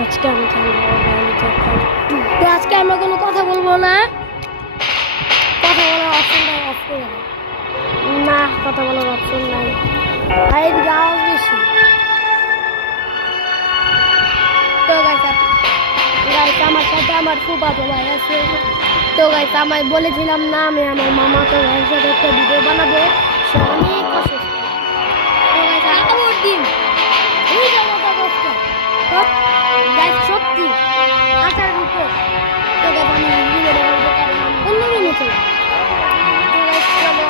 আজকে আমি তো আজকে আমরা কোনো কথা বলবো না, কথা বলার অপশনটা অফ করে দাও। না, কথা বলার অপশন নাই ভাই, গাছ বেশি। তো গাইস আমার সাথে আমার ফুফাতো ভাই আছে। তো গাইস আমি বলেছিলাম না আমি আমার মামা তো ভাইয়ের সাথে একটা ভিডিও বানাবো, সে অনেক অসুস্থ। তো গাইস আবার দিন এই জায়গাটা কষ্ট গাইস সত্যি আচার উপর। তো গাইস আমি ভিডিও বানাবো কারণ অন্য মনে চলে। তো গাইস চলো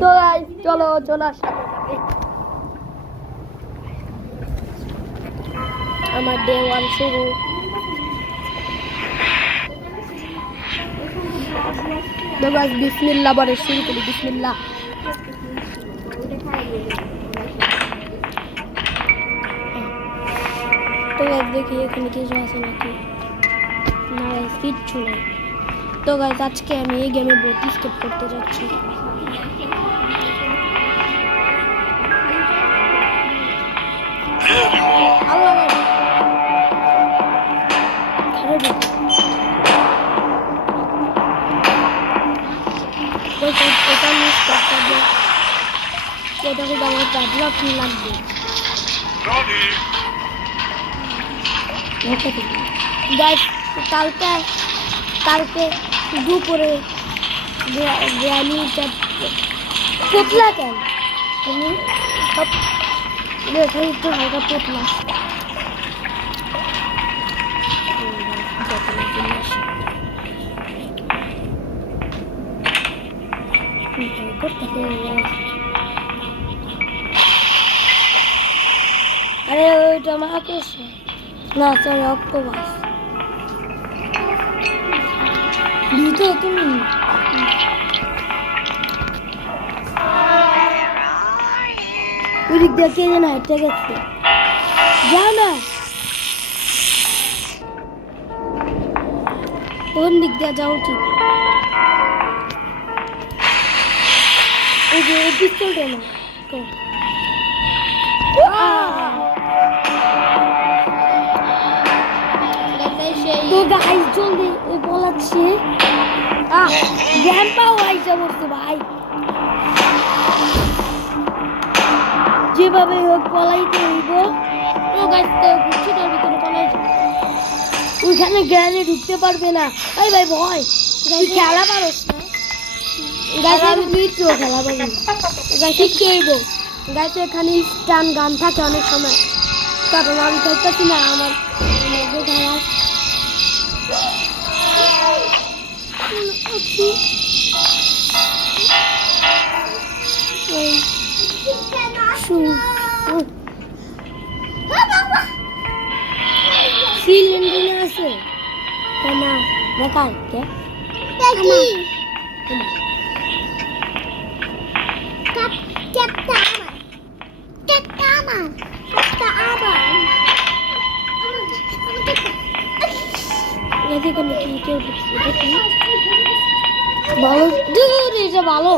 তো গাইস চলো চলে আসো আমার ডে 1 শুরু। তো গাইস বিসমিল্লাহ বলে শুরু করি, বিসমিল্লাহ। তো গাইস দেখি এখানে কিছু আছে নাকি, না গাইস কিচ্ছু নেই। তো গাইস আজকে আমি এই গেমে বহুত স্কিপ করতে যাচ্ছি। আল্লাহ এটা মিস করতে হবে, এটা খুব আমার প্যাডলক লাগবে। গাইস কালকে দুপুরে গ্রানিটা পুতলা কেন তুমি দেখো একটু হালকা পুতলা আরে ওইটা মাকড়স না, সরি অক্টোপাস। দিতো তুমি ওই দিক দিয়ে কে যেন হেঁটে গেছে, যাও না কোন দিক দিয়ে যাওয়া উচিত। এই যে পিস্তলটা না তো গাইস জলদি বলাচ্ছে জ্ঞান পাও আইসা বলছে ভাই, যেভাবে হোক পলাইতে হইব। ও গাইস গুচ্ছিটার ভিতরে পলাই ওইখানে জ্ঞানে ঢুকতে পারবে না। ভাই ভাই ভয় তুই খেলা পারস না গাইস, আমি তুই খেলা পারবি গাইস কি হইব। গাইস এখানে স্টান গান থাকে অনেক সময়, কারণ আমি খেলতেছি না আমার খারাপ। সিলিন্ডার আছে না বেকার কে ভালো ভালো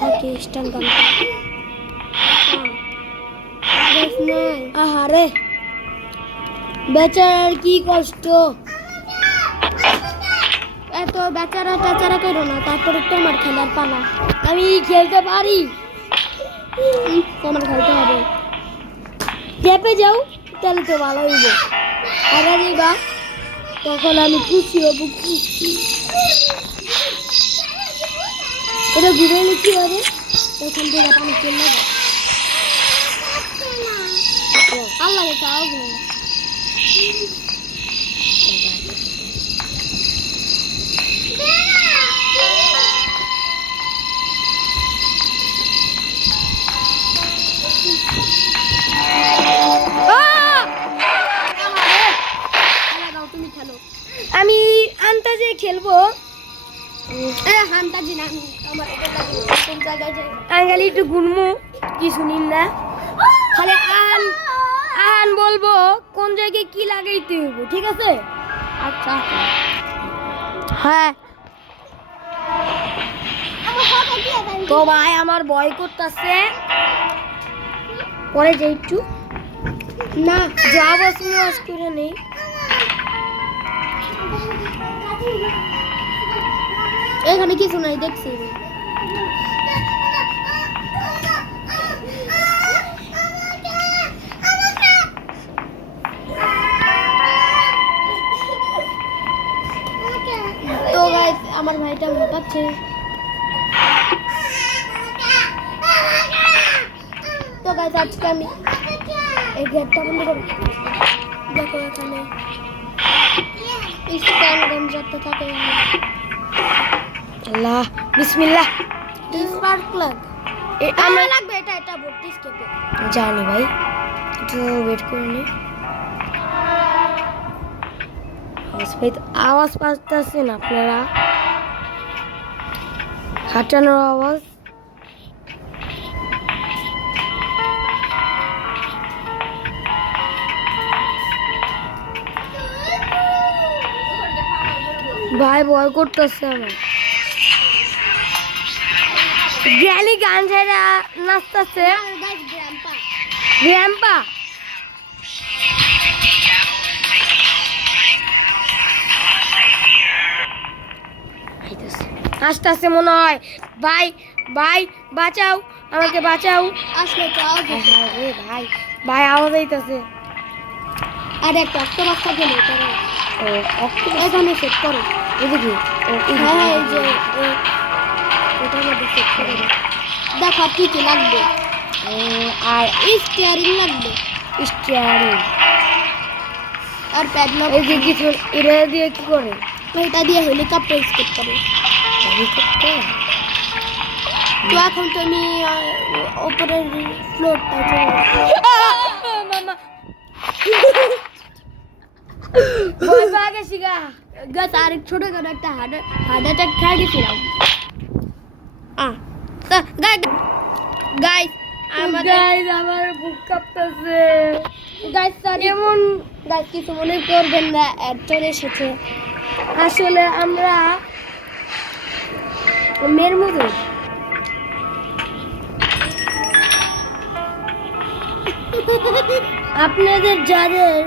থাকে স্টান গান। আহারে বেচারার কি কষ্ট, এত বেচারা টেচারা করো না। তারপরে তোমার খেলার পালা, আমি খেলতে পারি, তোমার খেলতে হবে। চেপে যাও তাহলে তো ভালো হইব, আগে যাইবা তখন আমি খুশি হব। খুশি এটা ঘুরে কি হবে, ওখান থেকে পানি চলে যাবে। আল্লাহ চাও তুমি খেলো, আমি আন্তাজে খেলবো। আন্তাজি না, আমি খালি একটু গুনমু কি শুনিন না, খালি আন বলবো কোন জায়গায় কি লাগাইতে হইব, ঠিক আছে? আচ্ছা হ্যাঁ তো ভাই আমার ভয় করতেছে পরে যাই একটু না যাব ওয়াশ করে নেই এখানে কিছু নাই দেখছি তো গাইস আমার ভাইটা ঘুমাচ্ছে তো গাইস আজকে আমি এই গেটটা বন্ধ করব দেখো এখানে স্ট্যান্ড যাতে থাকে আল্লাহ বিসমিল্লাহ স্পার্ক প্লাগ আমার লাগবে এটা 32 কেপে জানি ভাই একটু ওয়েট করে নি আওয়াজ পাচ্ছেন আপনারা হাঁটানোর আওয়াজ ভাই ভয় করতেছে আমার গ্র্যানি গান ছাড়া নাচতেছে গ্র্যাম্পা আস্তে আস্তে মনে হয় ভাই ভাই বাঁচাও আমাকে বাঁচাও আসলে তো ভাই ভাই আওয়াজ হইতেছে আর একটা অক্টোপাস থাকে না ও অক্টোপাস এখানে সেট করো এদিকে হ্যাঁ এই যে এটা মধ্যে সেট করে দেখো কি কি লাগবে আর স্টিয়ারিং লাগবে স্টিয়ারিং আর প্যাডলক এই যে কিছু এটা দিয়ে কি করে এটা দিয়ে হেলিকপ্টার স্কেট করে হেলিকপ্টার তো এখন তুমি উপরের ফ্লোরটা মামা ভয় পেয়ে গেছি গা গাছ আরেক ছোট করে একটা হার্ট অ্যাটাক খেয়ে গেছিলাম গাইস আমার বুক কাঁপতেছে গাইস এমন গাইস কিছু মনে করবেন না চলে এসেছে আসলে আমরা মেয়ের মধ্যে আপনাদের যাদের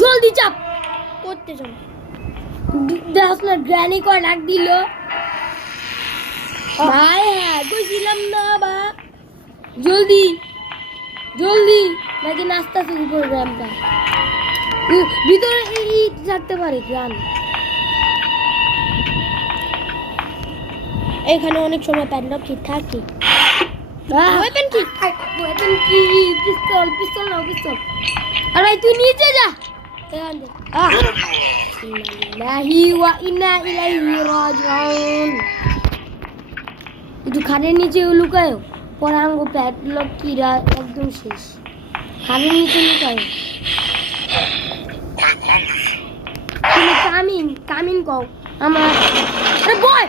জলদি চাপ করতে চল দেখ না গ্র্যানি করে ডাক দিল ভাই হ্যাঁ কইছিলাম না বা জলদি জলদি নাকি নাস্তা শুরু করবে আমরা ভিতরে থাকতে পারে গ্রাম এখানে অনেক সময় প্যাডলক কি থাকে ওয়েপন কি পিস্তল নাও পিস্তল আরে তুই নিচে যা ইন্নালিল্লাহি ওয়া ইন্না ইলাইহি রাজিউন একটু খাটের নিচে লুকায় পরে আঙ্গো প্যাডলক কিরা একদম শেষ খাটের নিচে লুকায় তুমি কামিন কও আমার আরে বয়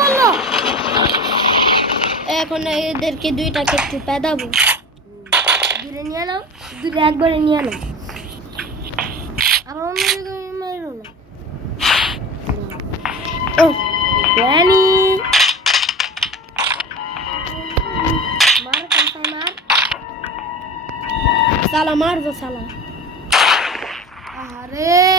বললো এখন এদেরকে দুইটাকে একটু পেদাবো দূরে নিয়ে নাও দূরে একবারে নিয়ে নাও আবার অন্য মারো না ও রানী মার কাঁচা মার সালা মারবো সালা আরে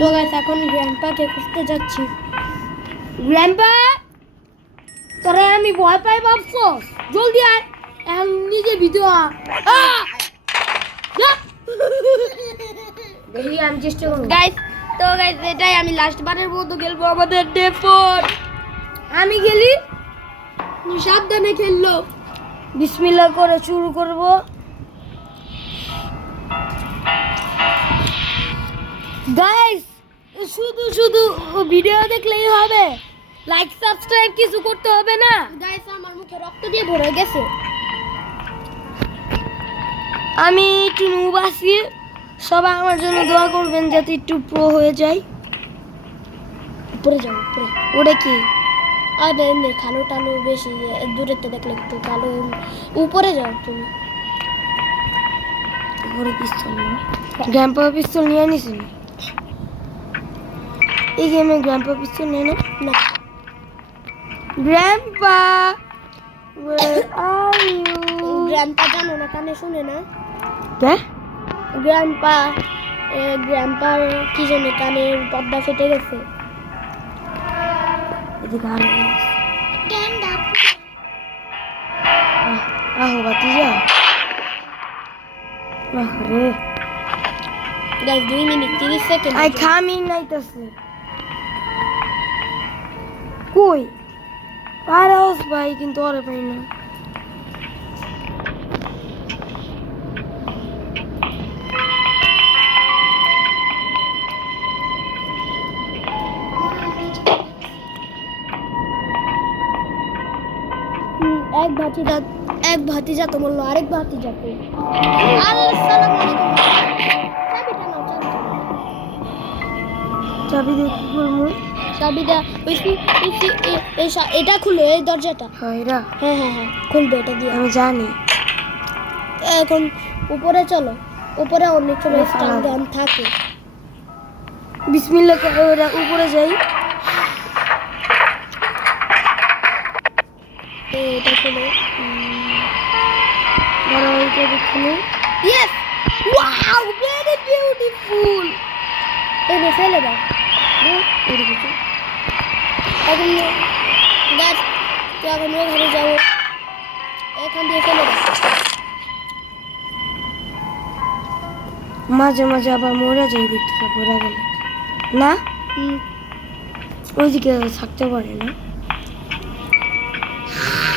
তো গাইস এখন গ্র্যান্ডপাকে খুঁজতে যাচ্ছি গ্র্যান্ডপা তোরে আমি ভয় পাই ভাবছো জলদি আয় এখন নিজে ভিডিও দেখি আমি চেষ্টা করব গাইস তো গাইস এটাই আমি লাস্ট বারের মতো খেলবো আমাদের ডে 4 আমি গেলি সাবধানে খেললো বিসমিল্লাহ করে শুরু করব গাইস শুধু ভিডিও দেখলেই হবে লাইক সাবস্ক্রাইব কিছু করতে হবে না গাইস আমার মুখে রক্ত দিয়ে ভরে গেছে আমি একটু নুব আছি সবাই আমার জন্য দোয়া করবেন যাতে একটু প্রো হয়ে যায় উপরে যাও উপরে ওটা কি আর এমনি কালো টালো বেশি দূরেতে দেখলে একটু কালো উপরে যাও তুমি উপরে পিস্তল না গ্র্যান্ডপা পিস্তল নিয়ে নিস না এই গেমে গ্র্যান্ডপা পিস্তল নেই না না grandpa where are you grandpa জানো না কানে শুনে না কে গ্র্যান্ডপার কি জানি কানের পর্দা ফেটে গেছে এদিকে আর আহো বাতিজা আরে guys 2 minute 30 second I coming নাইতাছে কই পারাস ভাই কিন্তু ওরে পাই না এক ভাতিজা তো বললো আরেক ভাতিজা তো আসসালামু আলাইকুম চাবিটা নাও চাবি দিয়ে কি করবো চাবিটা এটা খুলো এই দরজাটা হ্যাঁ এরা হ্যাঁ খুলবে এটা দিয়ে আমি জানি এখন উপরে চলো উপরে অনেক সময় স্টান গান থাকে বিসমিল্লাহ ওরা উপরে যাই এটা খুলো বড় ওইটা দেখুন ইয়েস ওয়াও ভেরি বিউটিফুল এই ফেলে দাও এদিকে এখন গাছ তো এখন ওই ঘরে যাবো এখান দিয়ে ফেলে দাও মাঝে মাঝে আবার মরে যাই দিক থেকে পড়ে গেলে না ওইদিকে থাকতে পারে না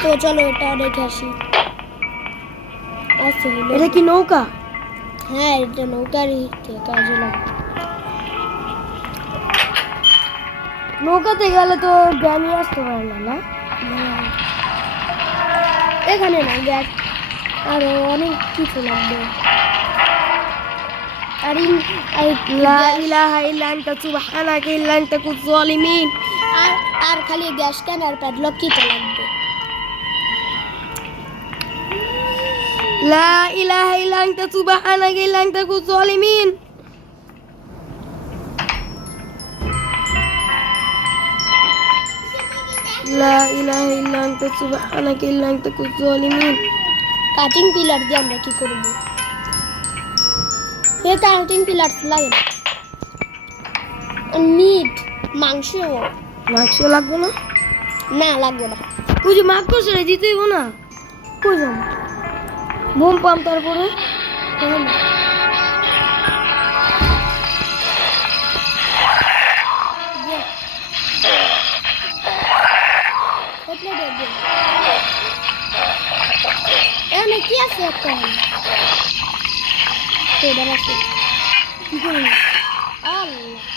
তো চলো এটা রেখে আসি আচ্ছা এটা কি নৌকা হ্যাঁ এটা নৌকারই কাজে লাগে নৌকাতে গেলে তো গ্রামে আসতে পারে না না এখানে না গ্যাস আরো অনেক কিছু লাগবে লা ইলাহা ইল্লা আনতা সুবহানাকা ইন্নী কুনতু মিনাজ জালিমিন আর খালি গ্যাস ক্যান আর প্যাডলক কিটা লাগবে লা ইলাহা ইল্লা আনতা সুবহানাকা ইন্নী কুনতু মিনাজ জালিমিন লা ইলাহা ইল্লা আনতা সুবহানাকা ইন্নী কুনতু মিনাজ জালিমিন কাটিং পিলার দিয়ে আমরা কি করব এই কাটিং পিলার লাগে মিট মাংস লাগবে না না লাগবে না তুই যে মাছ করছিস দিতেই না কই যাম বোম পাম তারপরে এখানে কি আছে একটা এবার আছে কি করি আল্লাহ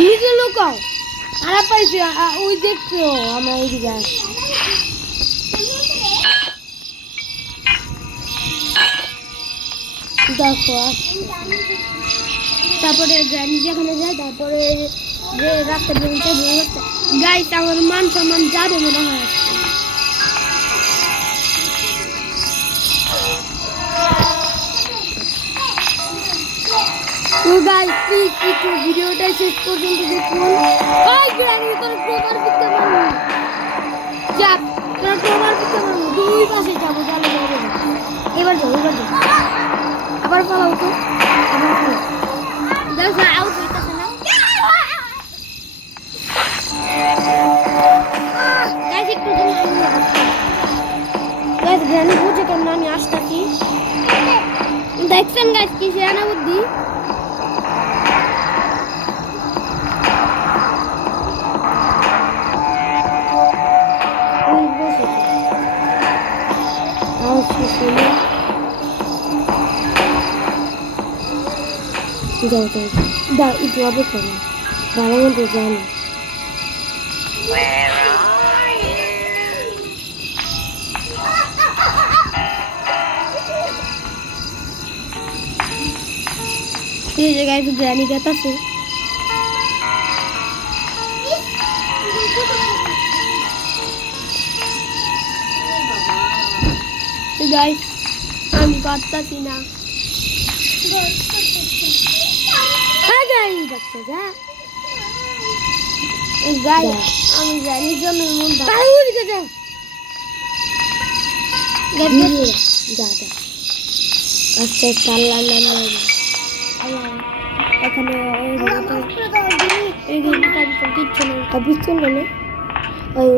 নিজে লোকাও খারাপ পাইছে ওই দেখছো আমার এইদিকে আসছে দেখো তারপরে গ্রানি যেখানে যায় তারপরে যে রাস্তা বেরোচ্ছে গাইস আমার মান সম্মান যাবে মনে হয় তো গাইস প্লিজ একটু ভিডিওটা শেষ পর্যন্ত দেখুন ওই গ্রানি তোর প্রকার করতে পারবো যা তোর প্রকার করতে পারবো দুই পাশে যাবো চলো যাবো এবার যাও আবার পালাও তো আবার পালাও দেখো আউট হইতাছে না গাইস একটু গাইস গ্রানি বুঝে কেমন আমি আসতেছি দেখছেন গাইস কি সেনা বুদ্ধি যাও একটু অপেক্ষা করো ভালো মতো জানি এই জায়গায় তো গ্রানি গাছ আছে। গাইস আমি পারতাছি না। আমি জানি জন্য আচ্ছা আল্লাহ নাম এখানে এই কিচ্ছু নেই। বুঝছেন না ওই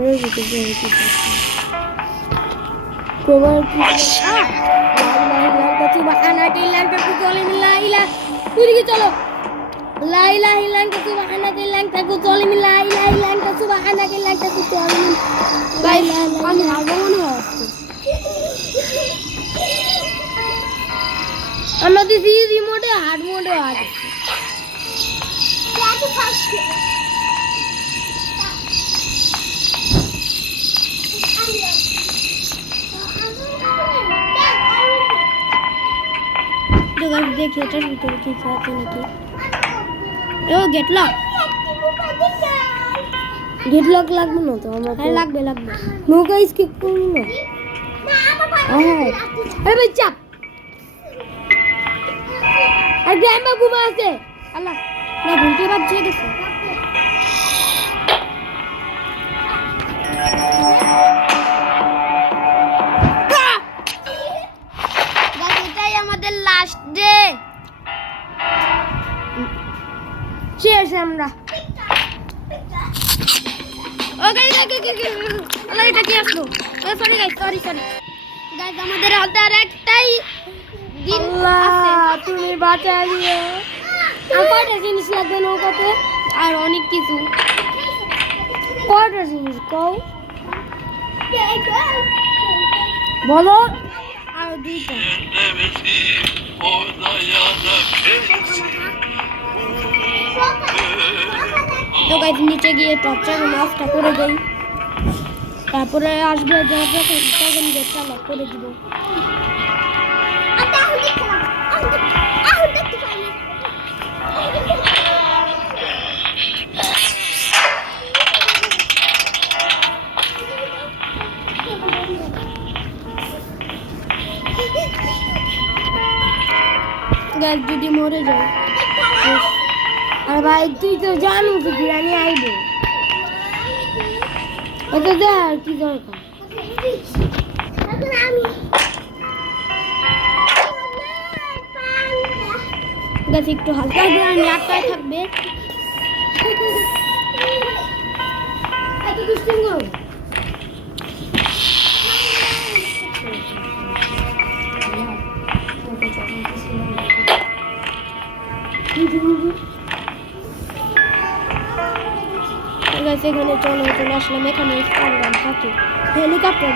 তোমার কি চলো লাইলা ইলাঙ্কা সুবহানাকা ইলাঙ্কা কুতলি মিলা ইলা ইলাঙ্কা সুবহানাকা ইলাঙ্কা কুতলি গাইস আমি হারবো মনে হয় আজকে। আমরা দিছি ইজি মোডে হার্ড মোডে আছে। দেখি এটার ভিতরে কিছু আছে নাকি। ও গেট লক লাগবে না তো আমার। হ্যাঁ লাগবে লাগবে। নৌকা স্কিপ করুন না। হ্যাঁ আরে ভাই চাপ। আর গ্রামে ঘুমা আছে। আল্লাহ না ঘুমতে বাজছে গেছে। এটাই আমাদের লাস্ট ডে। শেষ আমরা। ও গাইস আল্লাহ এটা কি আসলো? সরি গাইস সরি গাইস আমাদের হাতে আর একটাই দিন আছে। তুমি বাঁচাই দিও। আর কয়টা জিনিস লাগবে নৌকাতে? আর অনেক কিছু। কয়টা জিনিস কও বলো। আর দুইটা। তো গাইস নিচে গিয়ে টর্চার মাছটা করে দেই, তারপরে আসবে তখন গেটটা লক করে দিব। গাইস যদি মরে যায়। আর ভাই তুই তো জানো যে বিরিয়ানি আইবে। এটা দে আর কি দরকার। গাছ একটু হালকা বিরিয়ানি আটকায় থাকবে। এত দুষ্টিং করো। গাছ এখানে চলে আসলাম। এখানে স্টারগান থাকে, হেলিকপ্টার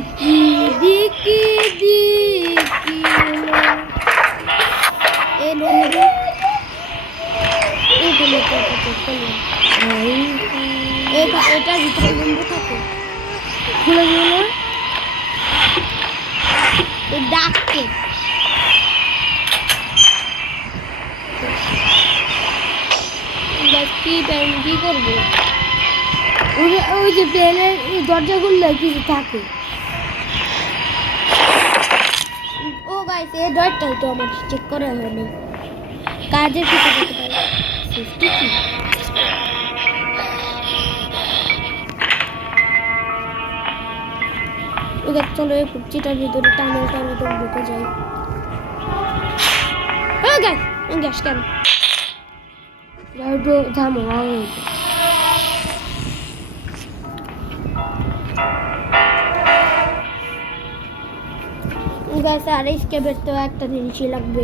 দিকি দিকি দিকি এটার ভিতরে বন্ধু থাকে। খুলে দিও না। ডাকতে কি করবো? ওই যে প্লেনের দরজা খুললে কিছু থাকে। ও গাইস এই ডটটাই তো আমার চেক করা হয়নি। কাজের কিছু করতে পারি। সেফটি কি? ওকে চলো এই চিটার ভিতরে টানেল ঢুকে যাই। ও গাইস গ্যাস কেন? একটু থামো আমি গাইস আর স্কেপের তো একটা জিনিসই লাগবে।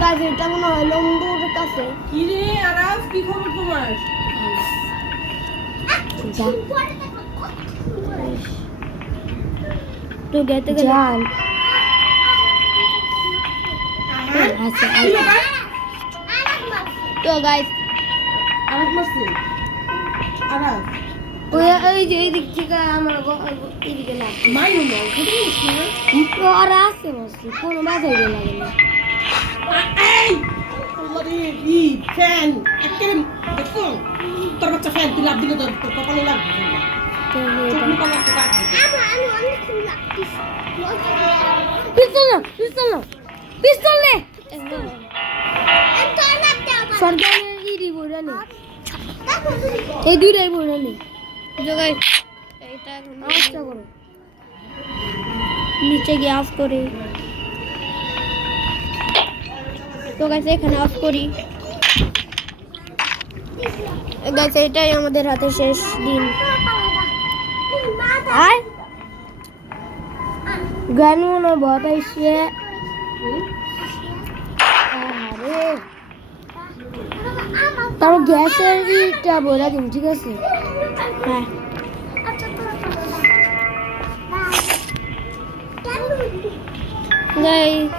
গাইস এটা মনে হয় লম্বুর কাছে। কি রে আরাফ, কি খবর তোমার? যা তো গেতে গেলে জান আচ্ছা তো গাইস আরাফ মারছে আরাফ ওই যে এই দিক থেকে আমার এদিকে না মাইও না কোথায় গেছিস না ওরা আছে বসে কোনো বাজাই দিয়ে লাগে না এই আল্লাহ রে ই ফ্যান একেবারে দেখো তোর বাচ্চা ফ্যান তুই লাভ দিলে তোর কপালে লাগবে চোখ কপালে তো কাটবে পিস্তল না পিস্তল নে সরকারের ইডি বইরা নে এই দুইটাই বইরা নে তো গাইস এইটা এখন আওয়াজটা করো নিচে গিয়ে অফ করি। তো গাইস এখানে অফ করি। গাইস এটাই আমাদের হাতে শেষ দিন। আর গান মনে বহুত আইসে আরে তার গ্যাসের ইটা বইরা দিন ঠিক আছে হ্যাঁ গাইস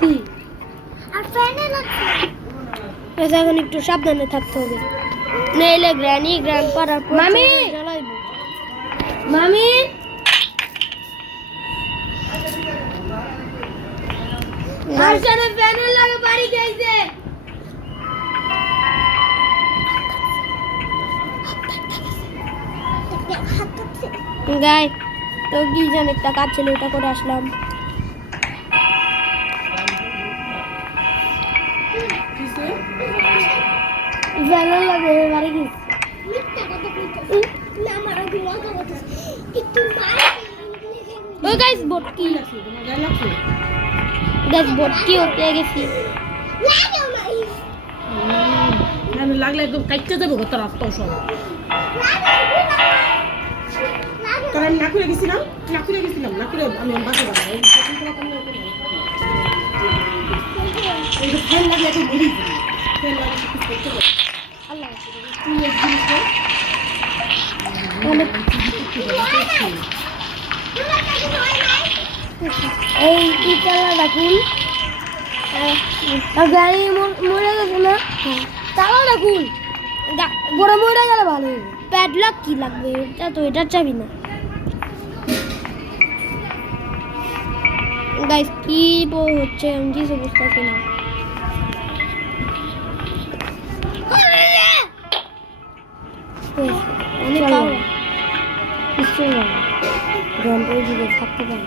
কি এখন একটু সাবধানে থাকতে হবে, নইলে গ্র্যান্ড পাড়ার মামি! জ্বালাইবো। মামি আর সাথে ফ্যানের লাগে বাড়ি গেছে গাইস তো কি জানি একটা কাজ ছিল, ওটা করে আসলাম। কিসে ফ্যানের লাগে বাড়ি গেছে ও গাইস ভর্তি, লাগছে তোমার গায়ে লাগছে গাইস ভর্তি হতে গেছি। আমি লাগলে একদম কাইটতে যাবো তোর আত্মসব তোর আমি না করে গেছিলাম না করে আমি বাসে যাবো এই ফ্যান লাগলে একটু বলি ফ্যান লাগলে কিছু করতে পারবো আল্লাহ তুই এক জিনিস কর। এই ইটালা খুল আর গাড়ি মরে গেছে না তালাটা খুল বড় মরে গেলে ভালো হবে প্যাডলক কি লাগবে? এটা তো এটার চাবি না। গাইস কি হচ্ছে আমি কিছু বুঝতেছি না। অনেক চলো। পাওয়া। নিশ্চয়ই না গ্রামপুরে দিকে থাকতে পারে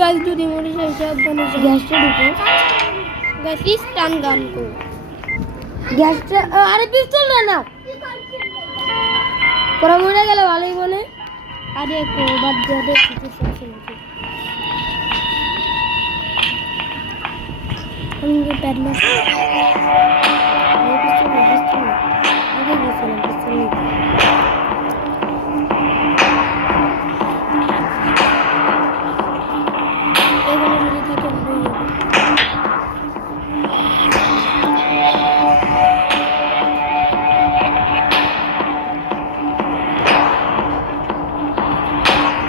গাইস যদি মরে যায় সাবধানে যাও। গ্যাসটা ঢুকে গাইস স্টান গান কো। গ্যাসটা আরে পিস্তল না নাও পরে মরে গেলে ভালোই বলে আরে কো বাদ যাবে কিছু শুনছি নাকি। আমি প্যাডলক আগে গেছিলাম পিস্তল নিতে এখানে যদি থাকে ভালোই হবে।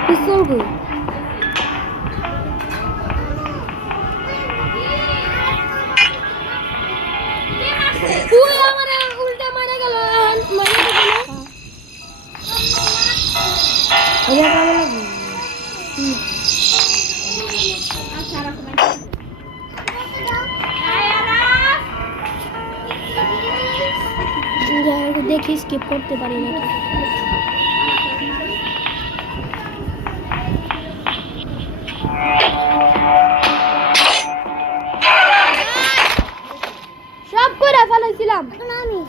পিস্তল কই তুই আমার উল্টা মারা গেল মারা গেল ওটা কামে লাগবে দেখি স্কিপ করতে পারি নাকি। সব করে ফেলেছিলাম আমি।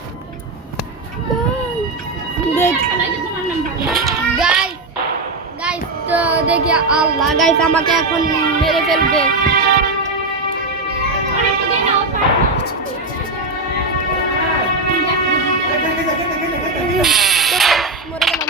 গাইস গাইস তো দেখি আল্লাহ গাইস আমাকে এখন মেরে ফেলবে। মরে গেলাম।